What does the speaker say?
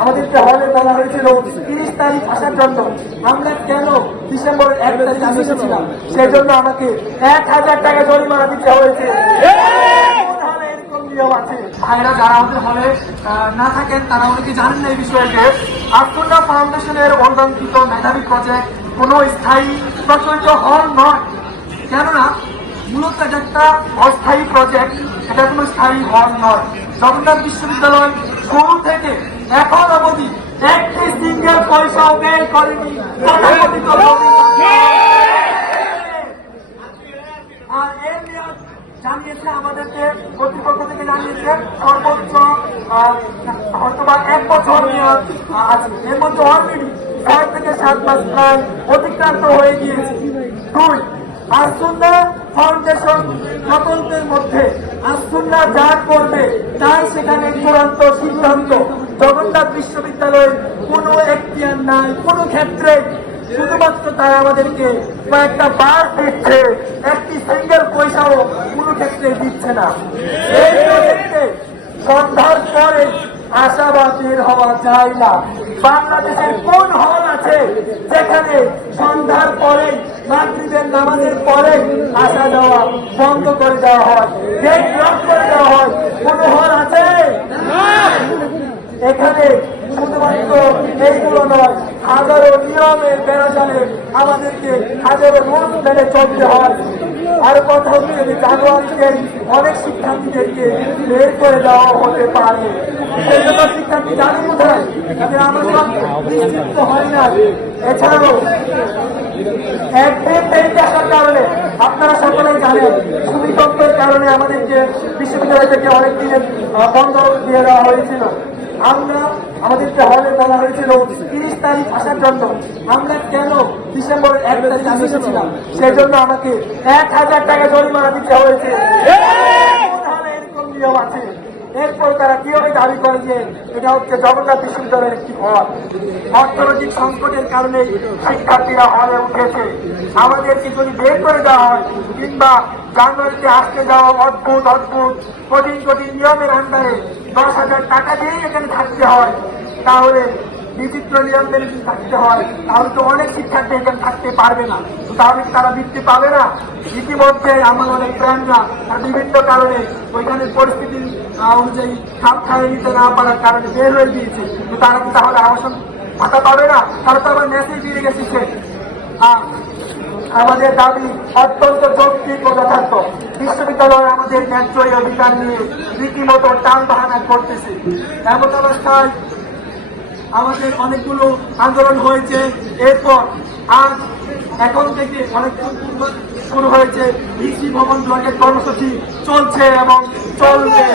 আমাদেরকে হলে বলা হয়েছিল, তিরিশ তারিখ আসার জন্য। আমরা কেন ডিসেম্বর এক তারিখ আমি এসেছিলাম? সেই জন্য আমাকে এক হাজার টাকা জরিমানা দিতে হয়েছে। যারা আমাদের না থাকেন, তারা জানেন এই মেধাবী স্থায়ী প্রচলিত নয়। কেননা একটা অস্থায়ী এটা কোনো স্থায়ী নয়। জগন্নাথ বিশ্ববিদ্যালয় শুরু থেকে এখন অবধি একটি সিঙ্গেল পয়সাও ব্যয় করেনি। আর জানিয়েছে আমাদেরকে, কর্তৃপক্ষ থেকে জানিয়েছে এক বছর মেয়াদ আছে। থেকে সাত মাস প্রায় অতিক্রান্ত হয়ে গিয়েছে। দুই আসুন্না ফাউন্ডেশন মধ্যে আসুন্না যা করবে তাই সেখানে চূড়ান্ত সিদ্ধান্ত। জগন্নাথ বিশ্ববিদ্যালয়ের কোনো এখতিয়ার নাই, কোনো ক্ষেত্রে। শুধুমাত্র তারা আমাদেরকে কয়েকটা বার দিচ্ছে, একটি সিঙ্গেল পয়সাও কোনো ক্ষেত্রে দিচ্ছে না। এই প্রজেক্টে সন্ধ্যার পরে আশাবাদ বের হওয়া যায় না। বাংলাদেশের কোন হল আছে যেখানে সন্ধ্যার পরে মাতৃদের নামাজের পরে আসা যাওয়া বন্ধ করে দেওয়া হয় গেট করে দেওয়া হয়? কোন হল আছে? এখানে শুধুমাত্র হাজারো নিয়মের বেড়াজালে আমাদেরকে হাজারো রুল মেনে চলতে হয়। আর কথা হচ্ছে যে জানুয়ারিতে অনেক শিক্ষার্থীদেরকে বের করে দেওয়া হতে পারে। শিক্ষার্থী জানি কোথায় আমরা নিশ্চিত হয় না। এছাড়াও একদিন দেরিতে আসার কারণে আপনারা সকলেই জানেন সুবিধত্বের কারণে আমাদেরকে বিশ্ববিদ্যালয় থেকে অনেক দিনের বন্ধ দিয়ে দেওয়া হয়েছিল আমরা আমাদেরকে হলে বলা হয়েছিল তিরিশ তারিখ আসার জন্য আমরা কেন ডিসেম্বরের এক তারিখ আমি এসেছিলাম? সেই জন্য আমাকে এক হাজার টাকা জরিমানা দিতে হয়েছে। এরকম নিয়ম আছে। এরপর তারা কীভাবে দাবি করে যে এটা হচ্ছে জগন্নাথ বিশ্ববিদ্যালয়ের একটি হল অর্থনৈতিক সংকটের কারণে শিক্ষার্থীরা হলে উঠেছে। আমাদেরকে যদি বের করে দেওয়া হয়, কিংবা জানুয়ারিতে আসতে যাওয়া অদ্ভুত অদ্ভুত, কঠিন কঠিন নিয়মের আন্ডারে দশ হাজার টাকা দিয়েই এখানে থাকতে হয়, তাহলে বিচিত্র নিয়ম মেনে থাকতে হয়, তাহলে তো অনেক শিক্ষার্থী এখানে থাকতে পারবে না। তো তারা বৃত্তি পাবে না। ইতিমধ্যে আমার অনেক ফ্রেন্ডরা বিভিন্ন কারণে ওইখানে পরিস্থিতি অনুযায়ী খাপ খাইয়ে নিতে না পারার কারণে বের হয়ে গিয়েছে। তো তারা কি তাহলে আবাসন ভাতা পাবে না? তারা তো আবার মেসেজ দিয়ে গেছে আমাদের দাবি অত্যন্ত যৌক্তিক ও যথার্থ। বিশ্ববিদ্যালয় আমাদের ন্যায্য অধিকার নিয়ে রীতিমতো টান বাহানা করতেছে। এমন অবস্থায় আমাদের অনেকগুলো আন্দোলন হয়েছে। এরপর আজ এখন থেকে অনেক শুরু হয়েছে ইসি ভবন ব্লকের কর্মসূচি চলছে এবং চলবে।